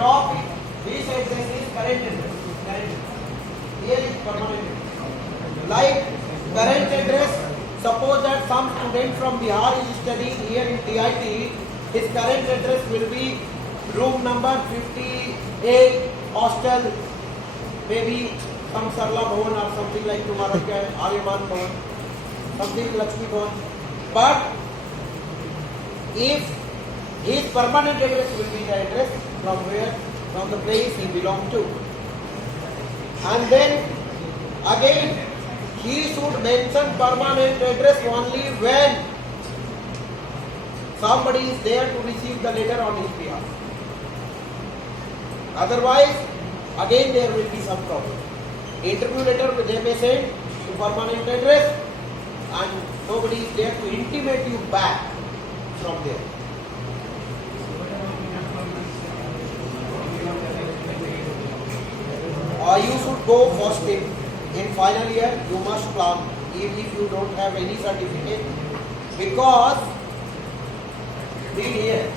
top, this address is current address. Current address. Here is permanent address. Like current address, suppose that some student from Bihar is studying here in TIT, his current address will be room number 58, hostel, maybe some Sarla Bhavan or something like tomorrow Aryaman Bhavan, something Lakshmi Bhavan. But if his permanent address will be the address from the place he belongs to. And then again, he should mention permanent address only when somebody is there to receive the letter on his behalf. Otherwise, again there will be some problem. Interview letter they may send to permanent address and nobody is there to intimate you back from there. You should go first in final year. You must plan even if you don't have any certificate, because read here,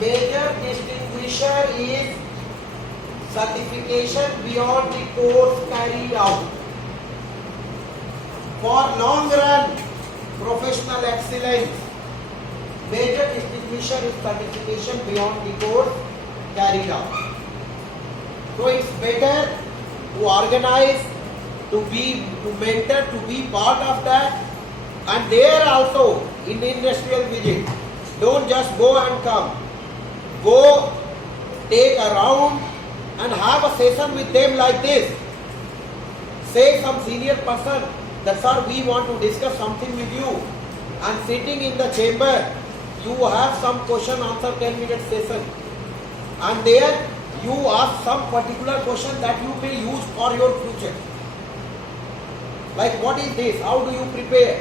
major distinguisher is certification beyond the course carried out. For long run professional excellence, major distinguisher is certification beyond the course carried out. So it's better to organize, to mentor, to be part of that. And there also in industrial visit, don't just go and come. Go, take a round and have a session with them like this. Say some senior person that sir, we want to discuss something with you. And sitting in the chamber, you have some question answer 10-minute session. And there you ask some particular question that you may use for your future. Like what is this? How do you prepare?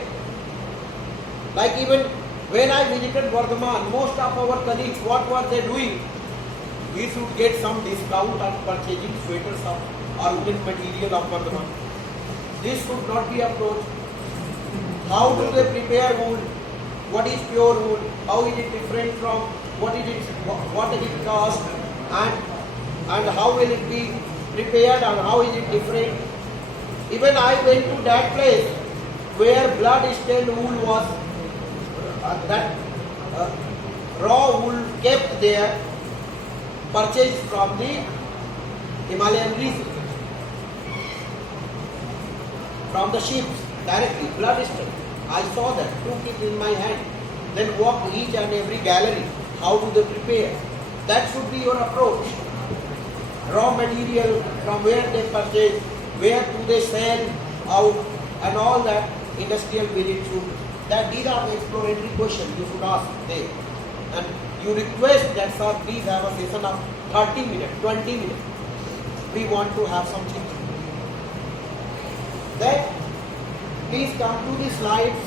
Like even when I visited Vardhaman, most of our colleagues, what were they doing? We should get some discount on purchasing sweaters or woolen material of Vardhaman. This should not be approached. How do they prepare wool? What is pure wool? How is it different from what does it cost? And how will it be prepared and how is it different? Even I went to that place where blood stained wool was, raw wool kept there, purchased from the Himalayan region, from the ships directly, blood stained. I saw that, took it in my hand, then walked each and every gallery. How do they prepare? That should be your approach. Raw material, from where they purchase, where do they sell out, and all that industrial visit should. That these are the exploratory questions you should ask there. And you request that sir, please have a session of 30 minutes, 20 minutes. We want to have something. Then please come to the slides.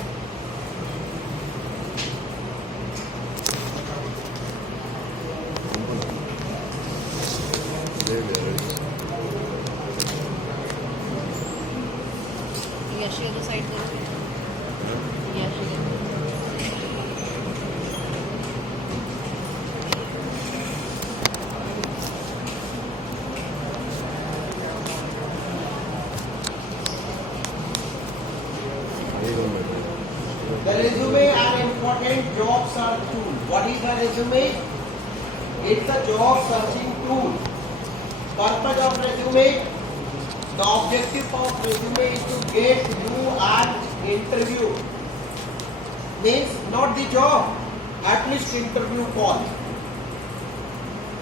Yashi other side karo. Yashi. The resume are important job search tool. What is the resume? It's a job searching tool. Purpose of resume? The objective of resume is to get you an interview. Means not the job, at least interview call.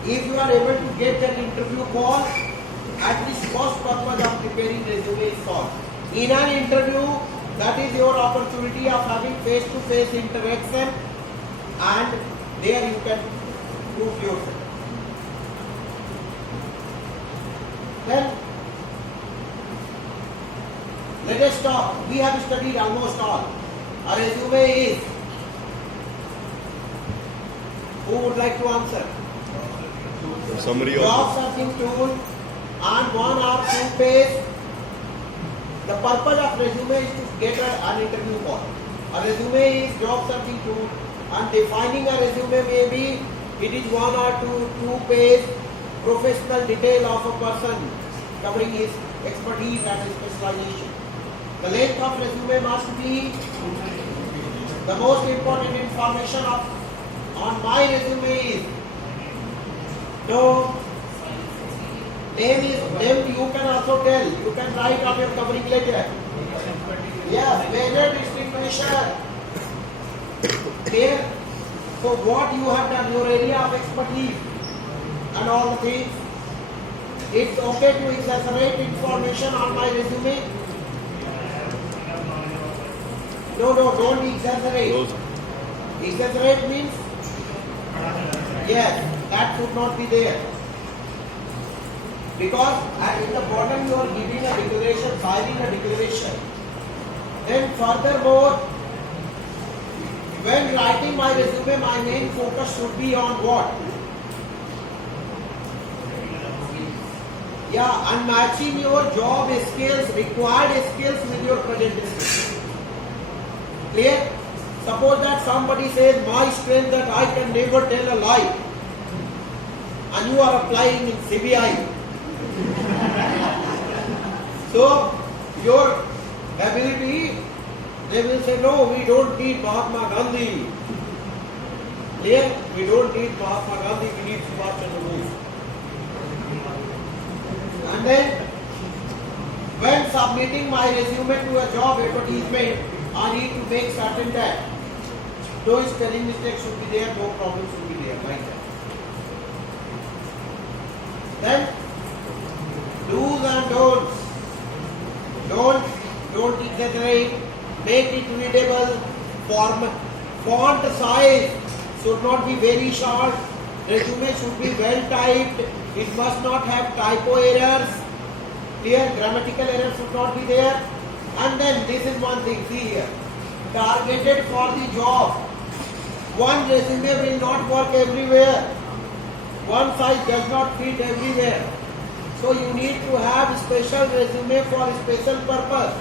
If you are able to get that interview call, at least first purpose of preparing resume is solved. In an interview, that is your opportunity of having face-to-face interaction, and there you can prove yourself. Then let us talk. We have studied almost all. A resume is. Who would like to answer? Summary of Job searching tool and 1 or 2 page. The purpose of resume is to get an interview call. A resume is job searching tool, and defining a resume may be It is one or two-page professional detail of a person covering his expertise and his specialization. The length of resume must be the most important information on my resume is no name you can also tell. You can write on your covering letter. Yes, major distinction. There. So what you have done, your area of expertise and all the things. It's okay to exaggerate information on my resume. No, don't exaggerate. Close. Exaggerate means yes, that should not be there. Because at the bottom you are giving a declaration, filing a declaration. Then furthermore, when writing my resume, my main focus should be on what? Yeah, and matching your job skills, required skills with your present skills. Clear? Suppose that somebody says, my strength that I can never tell a lie. And you are applying in CBI. So, your ability, they will say, no, we don't need Mahatma Gandhi. Clear? We don't need Mahatma Gandhi, we need Subhash Chandra Bose. And then, when submitting my resume to a job advertisement, I need to make certain that no spelling mistakes should be there, no problems should be there, like that. Then, do's and don'ts. Don't exaggerate. Make it readable. Font size should not be very short. Resume should be well typed. It must not have typo errors. Clear grammatical errors should not be there. And then this is one thing. See here. Targeted for the job. One resume will not work everywhere. One size does not fit everywhere. So you need to have special resume for a special purpose.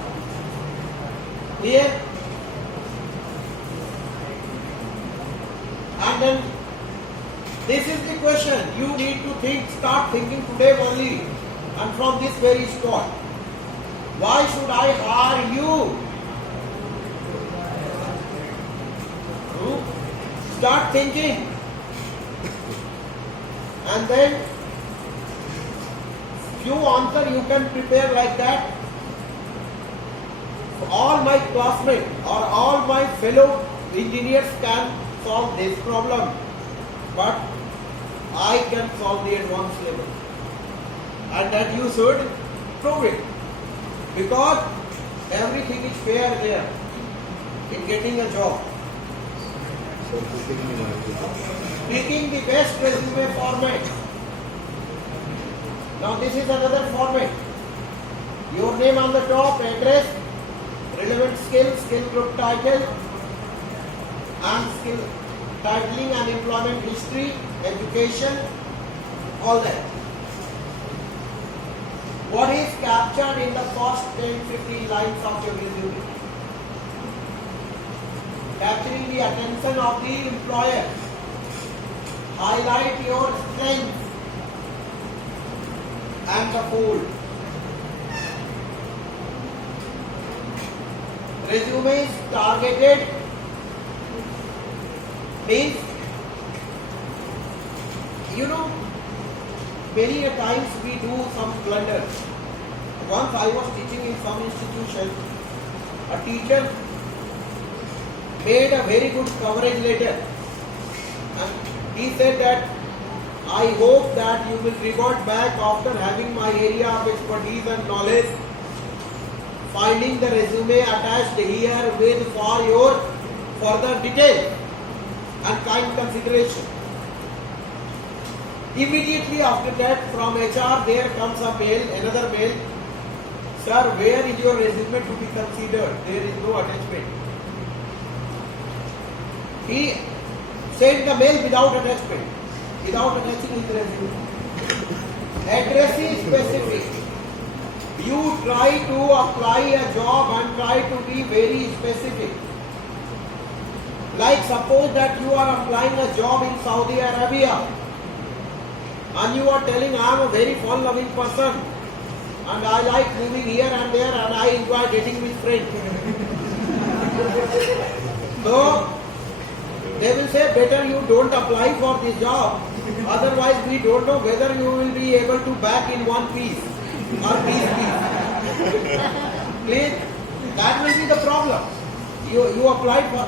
Clear? And then this is the question. You need to start thinking today only, and from this very spot. Why should I hire you? Start thinking. And then few answer you can prepare like that. All my classmates or all my fellow engineers can solve this problem, but I can solve the advanced level, and that you should prove it, because everything is fair there in getting a job. Picking the best resume format. Now this is another format. Your name on the top, address, relevant skill group title, and skill titling and employment history, education, all that. What is captured in the first 10-15 lines of your resume? Capturing the attention of the employer. Highlight your strengths and the fold. Resumes targeted means, many a times we do some blunders. Once I was teaching in some institution, a teacher made a very good coverage letter, and he said that I hope that you will revert back after having my area of expertise and knowledge, finding the resume attached here with for your further detail and kind consideration. Immediately after that, from HR there comes a mail, another mail. Sir, where is your resume to be considered? There is no attachment. He sent the mail without attachment, without attaching his resume. Address is specific. You try to apply a job and try to be very specific. Like suppose that you are applying a job in Saudi Arabia and you are telling I am a very fun loving person and I like moving here and there and I enjoy dating with friends. So they will say better you don't apply for this job, otherwise we don't know whether you will be able to back in one piece or piece. Please, that will be the problem. You applied for,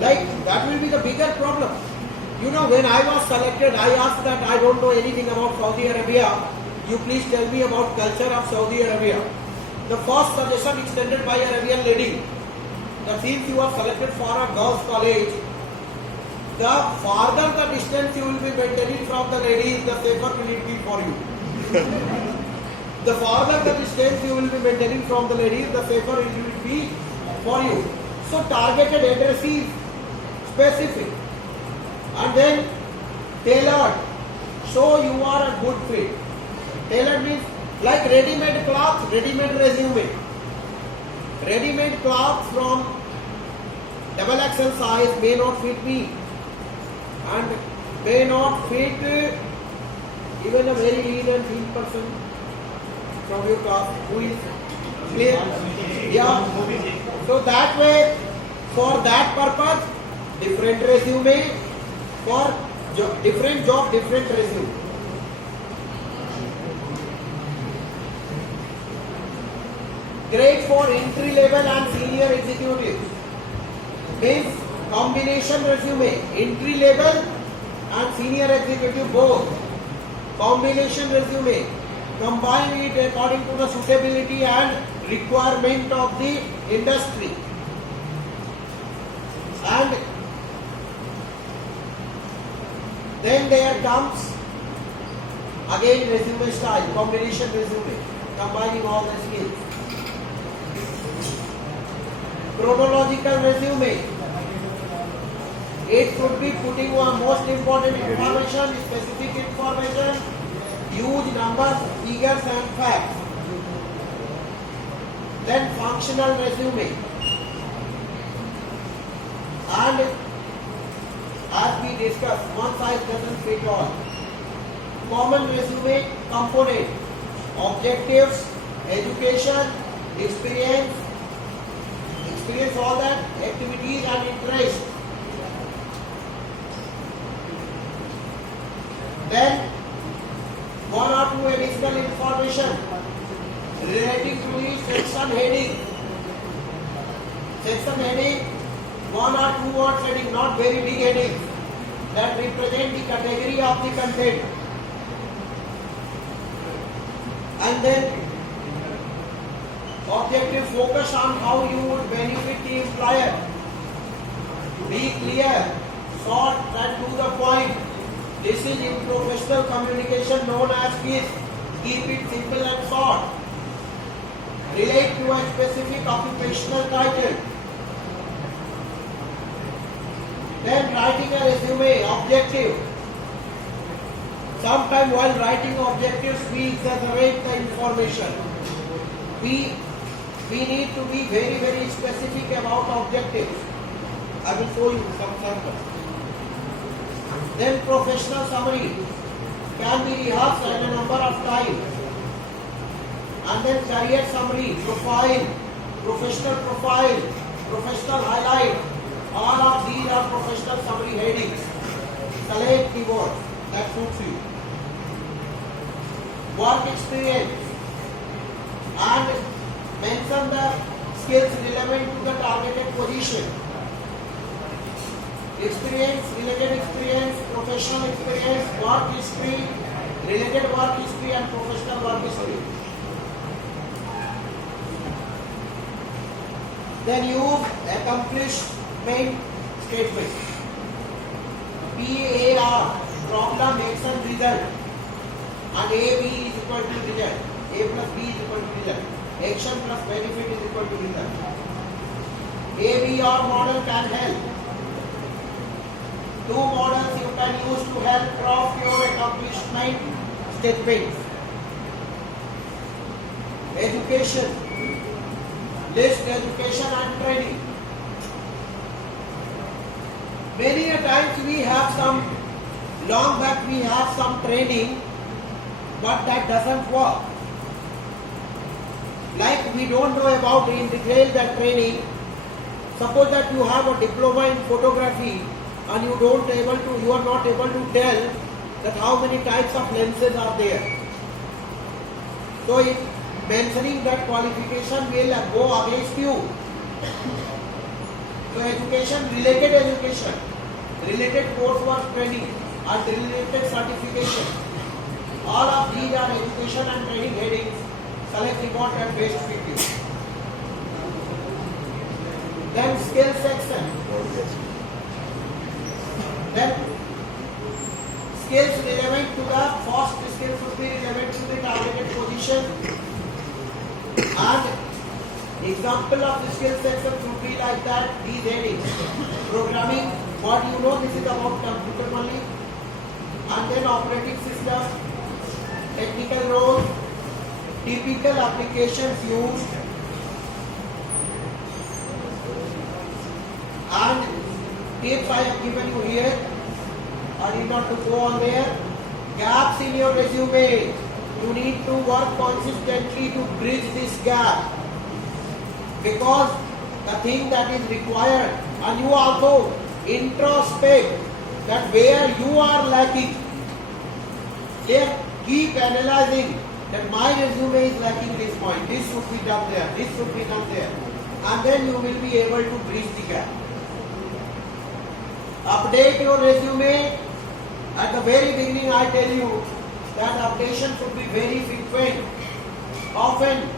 like that will be the bigger problem. You know, when I was selected, I asked that I don't know anything about Saudi Arabia. You please tell me about culture of Saudi Arabia. The first suggestion extended by a Arabian lady, that since you are selected for a girls' college, the farther the distance you will be maintaining from the ladies, the safer will it be for you. The farther the distance you will be maintaining from the ladies, the safer it will be for you. So targeted address is specific and then tailored, so you are a good fit. Tailored means like ready-made cloth, ready-made resume. Ready-made cloth from XXL size may not fit me and may not fit even a very lean and thin person from your class who is clear. Yeah. So that way, for that purpose, different resume, for different job, different resume. Great for entry level and senior executives. Means combination resume, entry level and senior executive both. Combination resume, combine it according to the suitability and requirement of the industry. And then there comes again resume style, combination resume, combining all the skills. Chronological resume. It should be putting on most important information, specific information, huge numbers, figures and facts. Then functional resume. And as we discussed, one size doesn't fit all. Common resume component, objectives, education, experience, all that, activities and interest. Then one or two additional information relating to the section heading. Section heading, one or two words heading, not very big headings, that represent the category of the content. And then objective, focus on how you would benefit the employer. Be clear, short and to the point. This is in professional communication known as KISS. Keep it simple and short. Relate to a specific occupational title. Then writing a resume, objective. Sometimes while writing objectives, we exaggerate the information. We need to be very, very specific about objectives. I will show you some samples. Then professional summary can be rehearsed at a number of times. And then career summary, profile, professional profile, professional highlight. All of these are professional summary headings. Select keywords that suits you. Work experience and mention the skills relevant to the targeted position. Experience, related experience, professional experience, work history, related work history and professional work history. Then use accomplishment statement. PAR, problem, action, result. And AB is equal to result. A plus B is equal to result. Action plus benefit is equal to result. ABR model can help. Two models you can use to help craft your accomplishment statements. Education, list education and training. Many a times we have some, long back we have some training, but that doesn't work. Like we don't know about in detail that training. Suppose that you have a diploma in photography and you are not able to tell that how many types of lenses are there. So if mentioning that qualification will go against you. So education, related coursework training and related certification. All of these are education and training headings. Select report and best fit you. Then skill section. Then skills relevant to the first skill should be relevant to the targeted position. And example of the skill section should be like that. These headings. Programming. What you know, this is about computer only. And then operating system. Technical roles. Typical applications used. And tips I have given you here. I need not to go on there. Gaps in your resume. You need to work consistently to bridge this gap. Because the thing that is required, and you also introspect that where you are lacking. Here, keep analyzing that my resume is lacking this point. This should be done there. This should be done there. And then you will be able to bridge the gap. Update your resume. At the very beginning I tell you that updation should be very frequent, often,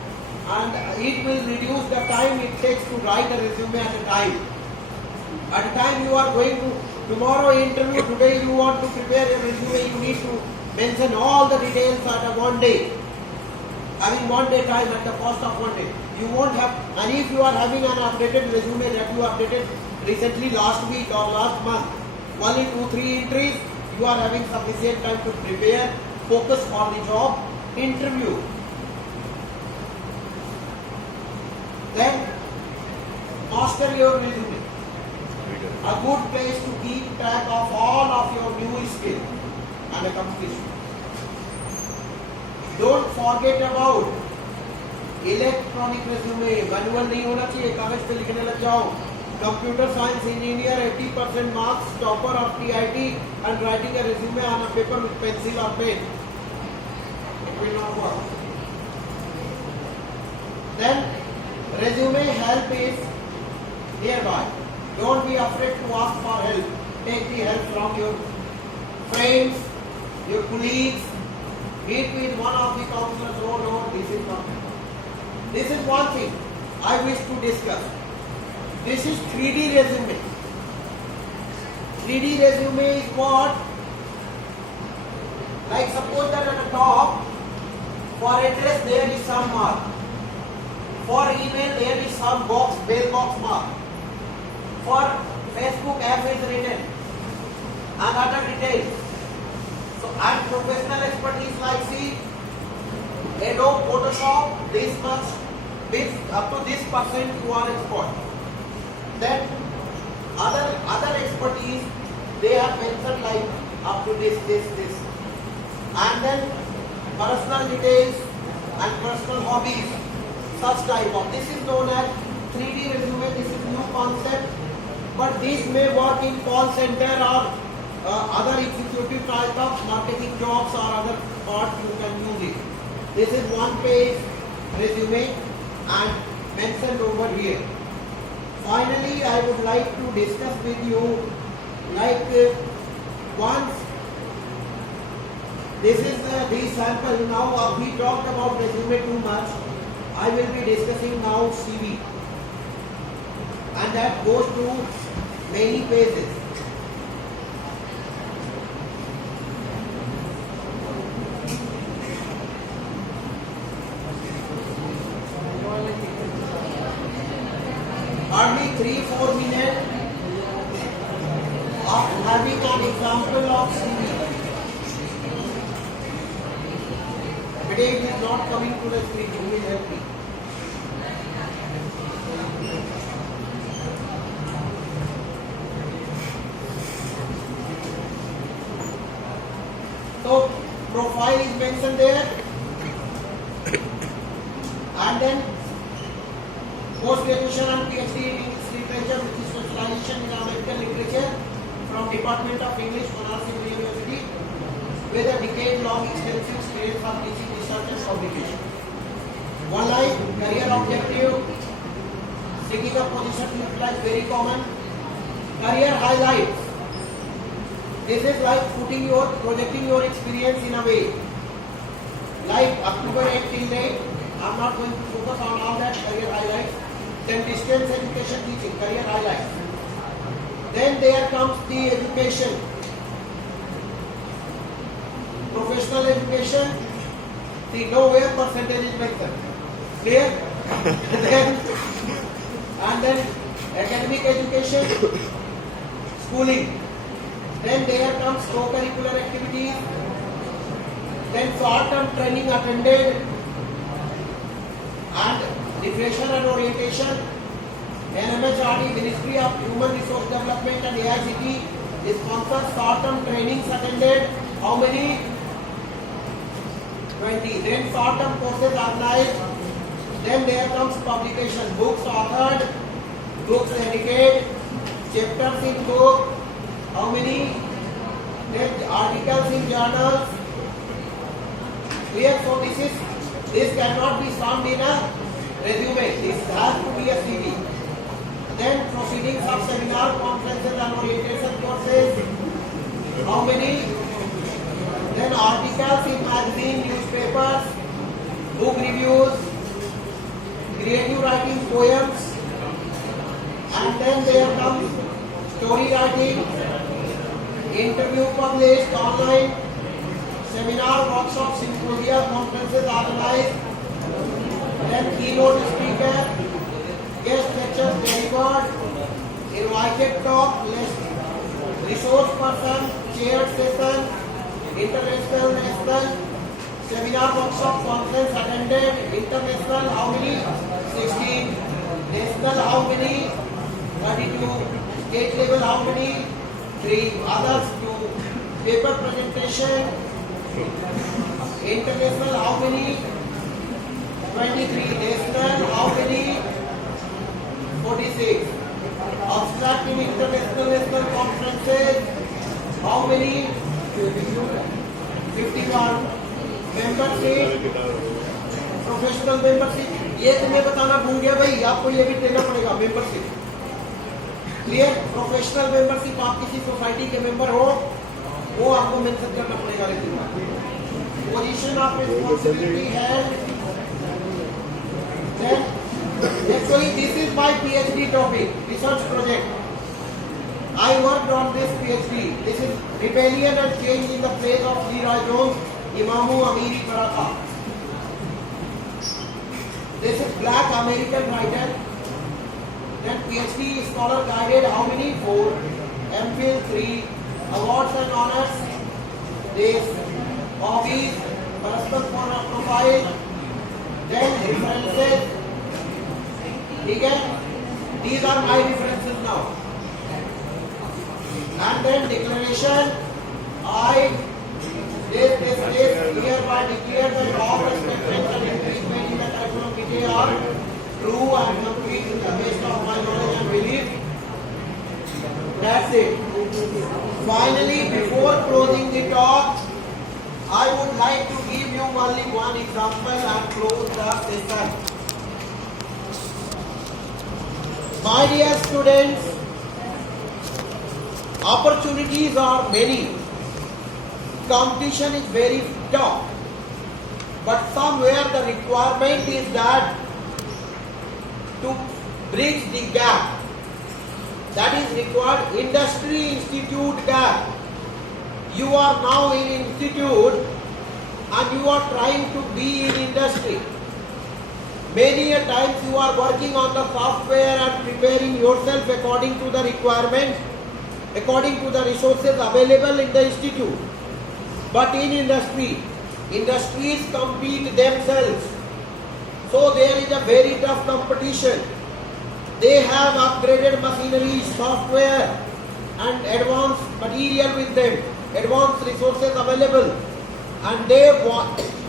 and it will reduce the time it takes to write a resume at a time. At a time you are going to tomorrow interview, today you want to prepare a resume, you need to mention all the details at a one day. Having 1 day time at the cost of 1 day. You won't have, and if you are having an updated resume that you updated recently last week or last month, only 2-3 entries, you are having sufficient time to prepare, focus on the job, interview. Then, master your resume. A good place to keep track of all of your new skills and accomplishments. Don't forget about electronic resume. Manual नहीं होना चाहिए, कागज पे लिखने लग जाओ. Computer science engineer 80% marks, topper of TIT and writing a resume on a paper with pencil or pen. It will not work. Then resume help is nearby. Don't be afraid to ask for help. Take the help from your friends, your colleagues. Meet with one of the counselors. Oh no, this is not. This is one thing I wish to discuss. This is 3D resume. 3D resume is what? Like suppose that at the top, for address there is some mark. For email there is some box, mailbox mark. For Facebook app is written and other details. So and professional expertise like see Adobe Photoshop, this much, this up to this percent you are expert. Then other expertise they have mentioned like up to this. And then personal details and personal hobbies, such type of. This is known as 3D resume. This is new concept, but this may work in call center or other executive type of marketing jobs or other parts you can use it. This is one page resume and mentioned over here. Finally, I would like to discuss with you like once this is the sample. Now we talked about resume too much. I will be discussing now CV, and that goes to many pages. Hardly 3-4 minutes of having an example of CV. But it is not coming to the screen. You will help me. profile is mentioned there. And then post-graduation and PhD in English literature, which is specialization in American literature from Department of English, Banaras Hill University, with a decade-long extensive experience of teaching, research and publication. One line, career objective, seeking a position to utilize very common. Career highlights. This is like projecting your experience in a way. Like October 8 till date, I'm not going to focus on all that career highlights. Then distance education teaching, career highlights. Then there comes the education. Professional education, the nowhere percentage is mentioned. Clear? And then academic education, schooling. Then there comes co-curricular activities. Then short-term training attended. And refresher and orientation. NMHRD, Ministry of Human Resource Development and AICT sponsors short-term trainings attended. How many? 20. Then short-term courses organized. Then there comes publication. Books authored, books dedicated, chapters in book. How many? Then articles in journals. Clear? So this cannot be summed in a resume. This has to be a CV. Then proceedings of seminar, conferences and orientation courses. How many? Then articles in magazine, newspapers, book reviews, creative writing, poems, and then there comes story writing, interview published online, seminar, workshops, symposia, conferences organized, then keynote speaker, guest lectures delivered, invited talk, resource person, chaired session, international, national, seminar, workshop, conference attended, international, how many? 16. National, how many? 32. State level, how many? 3. Others, 2. Paper presentation. International, how many? 23. National, how many? 46. Abstract in international, national conferences, how many? 51. Membership, professional membership, ये तुम्हें बताना भूल गया भाई, आपको ये भी देना पड़ेगा मेंबरशिप. क्लियर? प्रोफेशनल मेंबरशिप, आप किसी सोसाइटी के मेंबर हो, वो आपको मेंशन करना पड़ेगा. पोजीशन ऑफ रिस्पांसिबिलिटी है. Actually, this is my PhD topic, research project. I worked on this PhD. This is rebellion and change in the place of Leroy Jones, Imamu Amiri Paratha. This is black American writer. Then PhD scholar guided how many? 4. MPhil 3. Awards and honors. This. Hobbies. Personal profile. Then references. Okay? These are my references now. And then declaration. I hereby declare that all respected and increasement in the curriculum vitae are true and complete to the best of my knowledge and belief. That's it. Finally, before closing the talk, I would like to give you only one example and close the session. My dear students, opportunities are many. Competition is very tough. But somewhere the requirement is that to bridge the gap. That is required industry institute gap. You are now in institute and you are trying to be in industry. Many a times you are working on the software and preparing yourself according to the requirement, according to the resources available in the institute. But in industry, industries compete themselves. So there is a very tough competition. They have upgraded machinery, software and advanced material with them, advanced resources available. and they want